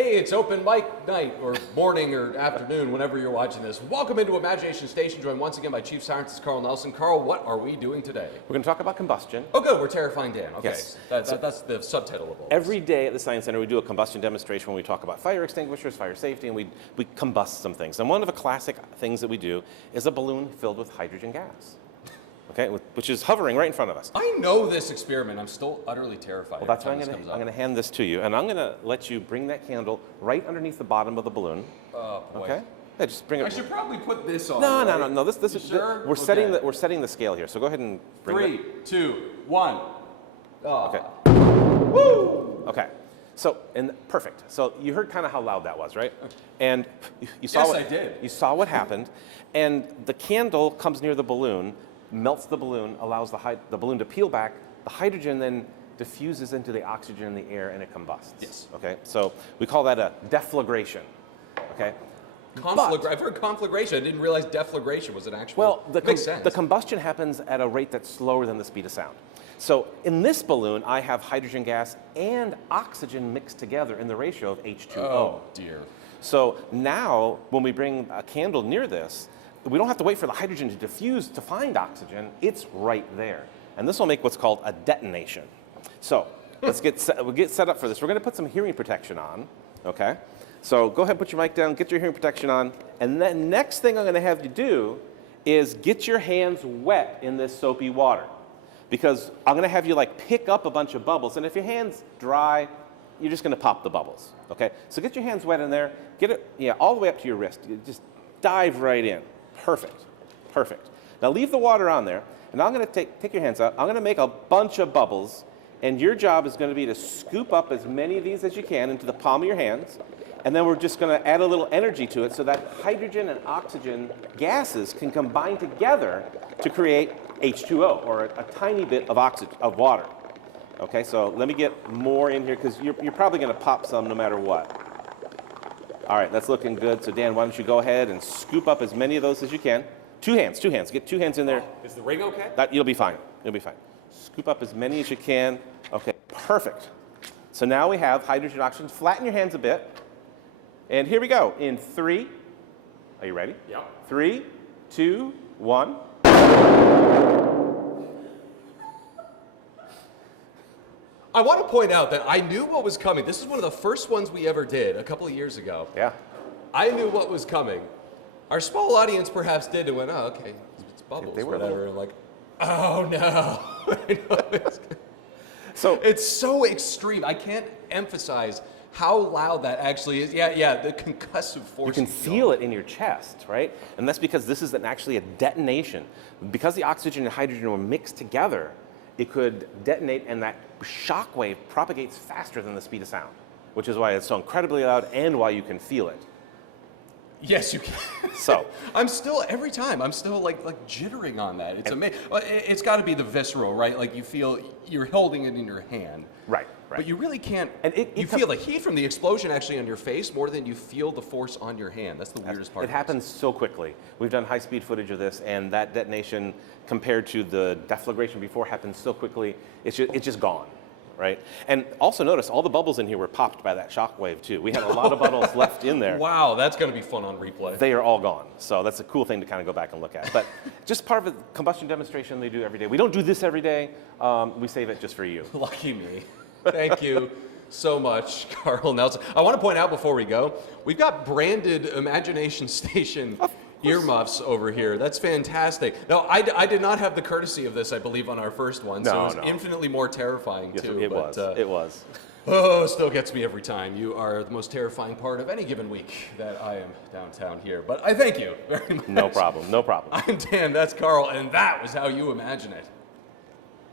Hey, it's open mic night, or morning, or afternoon, whenever you're watching this. Welcome into Imagination Station, joined once again by Chief Scientist Carl Nelson. Carl, what are we doing today? We're going to talk about combustion. Oh, good. We're terrifying Dan. Okay, Yes. That's the subtitle of all this. Every day at the Science Center, we do a combustion demonstration when we talk about fire extinguishers, fire safety, and we combust some things. And one of the classic things that we do is a balloon filled with hydrogen gas, okay, which is hovering right in front of us. I know this experiment. I'm still utterly terrified. Well, that's why I'm going to hand this to you, and I'm going to let you bring that candle right underneath the bottom of the balloon. Oh, boy. Okay. Yeah, just bring it. I should probably put this on. No, right? no. This is sure? we're setting the scale here. So go ahead and bring 3, 2, 1. Oh. Okay. Woo! Okay. So, perfect. So you heard kind of how loud that was, right? And you saw Yes, what I did. You saw what happened, and the candle comes near the balloon, melts the balloon, allows the balloon to peel back. The hydrogen then diffuses into the oxygen in the air, and it combusts. Yes. Okay. So we call that a deflagration. Okay. I've heard conflagration. I didn't realize deflagration was an actual. Well, makes sense. the combustion happens at a rate that's slower than the speed of sound. So in this balloon, I have hydrogen gas and oxygen mixed together in the ratio of H2O. Oh, dear. So now, when we bring a candle near this, we don't have to wait for the hydrogen to diffuse to find oxygen. It's right there. And this will make what's called a detonation. So we'll get set up for this. We're going to put some hearing protection on, okay? So go ahead, put your mic down, get your hearing protection on, and then next thing I'm going to have you do is get your hands wet in this soapy water. Because I'm going to have you like pick up a bunch of bubbles, and if your hand's dry, you're just going to pop the bubbles, okay? So get your hands wet in there, get it all the way up to your wrist. You just dive right in. Perfect, perfect. Now leave the water on there, and I'm going to take your hands out. I'm going to make a bunch of bubbles, and your job is going to be to scoop up as many of these as you can into the palm of your hands, and then we're just going to add a little energy to it so that hydrogen and oxygen gases can combine together to create H2O, or a tiny bit of water. Okay, so let me get more in here, because you're probably going to pop some no matter what. All right, that's looking good. So Dan, why don't you go ahead and scoop up as many of those as you can. Two hands. Get 2 hands in there. Is the ring okay? You'll be fine. You'll be fine. Scoop up as many as you can. Okay, perfect. So now we have hydrogen, oxygen. Flatten your hands a bit. And here we go. In 3, are you ready? Yeah. 3, 2, 1. I want to point out that I knew what was coming. This is one of the first ones we ever did a couple of years ago. Yeah. I knew what was coming. Our small audience perhaps did and went, oh, okay, it's bubbles, They were whatever. And like, oh no. So it's so extreme. I can't emphasize how loud that actually is. Yeah, the concussive force. you can feel it in your chest, right? And that's because this is actually a detonation. Because the oxygen and hydrogen were mixed together, it could detonate, and that shock wave propagates faster than the speed of sound, which is why it's so incredibly loud and why you can feel it. Yes, you can. So I'm still like jittering on that. It's amazing. It's got to be the visceral, right? Like you feel you're holding it in your hand. Right. But you really can't. And you feel the heat from the explosion actually on your face more than you feel the force on your hand. That's the weirdest part. It happens so quickly. We've done high-speed footage of this, and that detonation compared to the deflagration before happens so quickly. It's just gone, right? And also notice all the bubbles in here were popped by that shock wave too. We had a lot of bubbles left in there. Wow, that's going to be fun on replay. They are all gone. So that's a cool thing to kind of go back and look at. But just part of a combustion demonstration they do every day. We don't do this every day. We save it just for you. Lucky me. Thank you so much, Carl Nelson. I want to point out before we go, we've got branded Imagination Station earmuffs over here. That's fantastic. Now, I did not have the courtesy of this, I believe, on our first one, so it was infinitely more terrifying, yes, too. It was. Oh, still gets me every time. You are the most terrifying part of any given week that I am downtown here. But I thank you very much. No problem. I'm Dan, that's Carl, and that was how you imagine it.